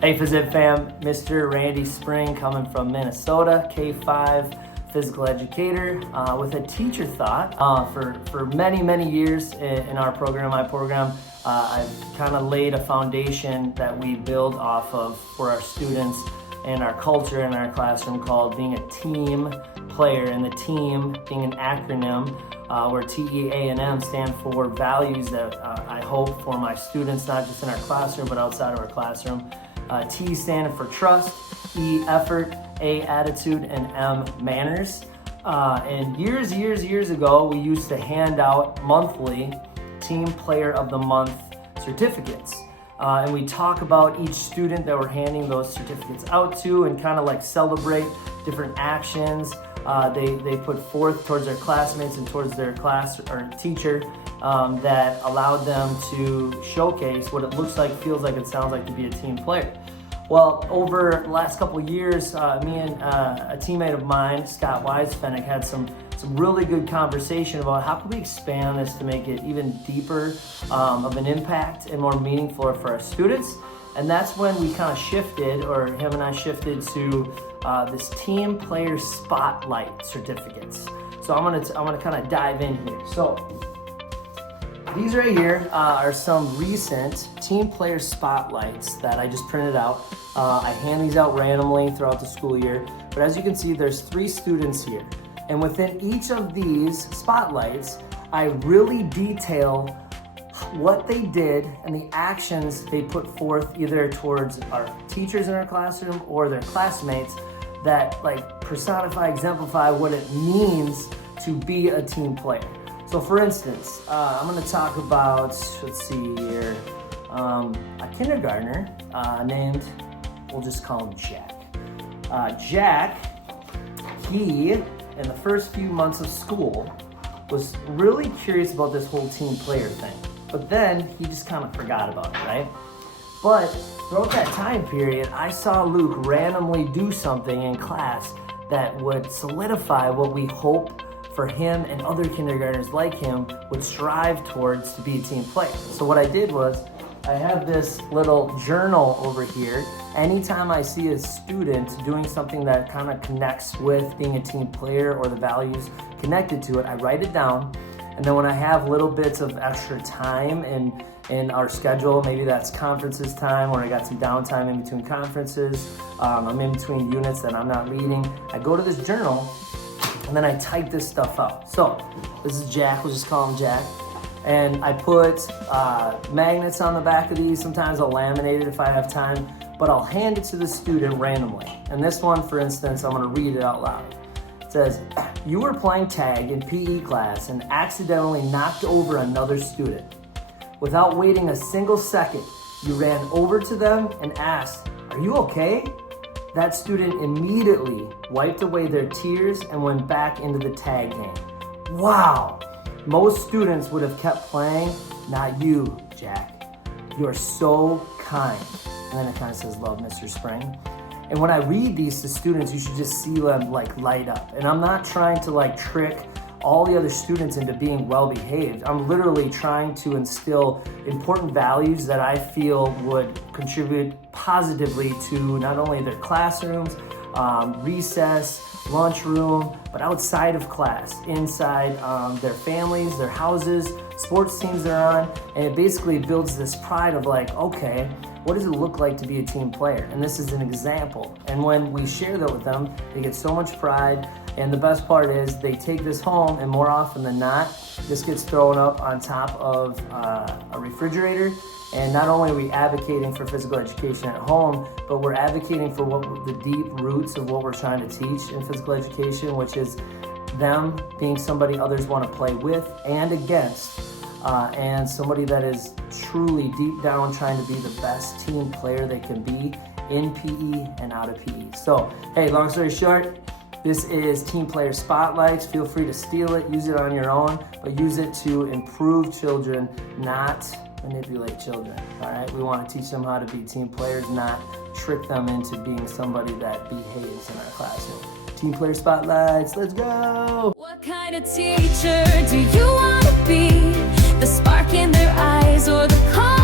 Hey Phys Ed fam, Mr. Randy Spring coming from Minnesota, K-5 physical educator with a teacher thought. For many years in our program, my program, I've kind of laid a foundation that we build off of for our students and our culture in our classroom called being a team player, and the team being an acronym where TEAM stand for values that I hope for my students, not just in our classroom but outside of our classroom. T standing for trust, E effort, A attitude, and M manners. And years ago, we used to hand out monthly Team Player of the Month certificates. And we talk about each student that we're handing those certificates out to and kind of like celebrate different actions they put forth towards their classmates and towards their class or teacher that allowed them to showcase what it looks like, feels like, and sounds like to be a team player. Well, over the last couple of years, me and a teammate of mine, Scott Weisfennick, had some really good conversation about how can we expand this to make it even deeper of an impact and more meaningful for our students. And that's when we kind of shifted, or him and I shifted to this Team Player Spotlight certificates. So I'm gonna kind of dive in here. So these right here are some recent Team Player Spotlights that I just printed out. I hand these out randomly throughout the school year, but as you can see, there's 3 students here. And within each of these spotlights, I really detail what they did and the actions they put forth either towards our teachers in our classroom or their classmates that like personify, exemplify what it means to be a team player. So for instance, I'm gonna talk about, let's see here, a kindergartner named, we'll just call him Jack. Jack, he, in the first few months of school, was really curious about this whole team player thing. But then he just kind of forgot about it, right? But throughout that time period, I saw Luke randomly do something in class that would solidify what we hope for him and other kindergartners like him would strive towards to be a team player. So what I did was, I have this little journal over here. Anytime I see a student doing something that kind of connects with being a team player or the values connected to it, I write it down. And then when I have little bits of extra time in our schedule, maybe that's conferences time or I got some downtime in between conferences, I'm in between units that I'm not reading, I go to this journal and then I type this stuff out. So this is Jack, we'll just call him Jack. And I put magnets on the back of these. Sometimes I'll laminate it if I have time, but I'll hand it to the student randomly. And this one, for instance, I'm gonna read it out loud. It says, you were playing tag in PE class and accidentally knocked over another student. Without waiting a single second, you ran over to them and asked, are you okay? That student immediately wiped away their tears and went back into the tag game. Wow. Most students would have kept playing, not you, Jack. You are so kind. And then it kind of says, love, Mr. Spring. And when I read these to students, you should just see them like light up. And I'm not trying to like trick all the other students into being well-behaved. I'm literally trying to instill important values that I feel would contribute positively to not only their classrooms, recess, lunchroom, but outside of class, inside their families, their houses, sports teams they're on, and it basically builds this pride of like, okay, what does it look like to be a team player? And this is an example. And when we share that with them, they get so much pride. And the best part is they take this home, and more often than not, this gets thrown up on top of a refrigerator. And not only are we advocating for physical education at home, but we're advocating for what the deep roots of what we're trying to teach in physical education, which is them being somebody others want to play with and against, and somebody that is truly deep down trying to be the best team player they can be in PE and out of PE. So, hey, long story short, this is Team Player Spotlights. Feel free to steal it, use it on your own, but use it to improve children, not manipulate children, all right? We want to teach them how to be team players, not trick them into being somebody that behaves in our classroom. Team Player Spotlights, let's go! What kind of teacher do you want to be? The spark in their eyes or the calm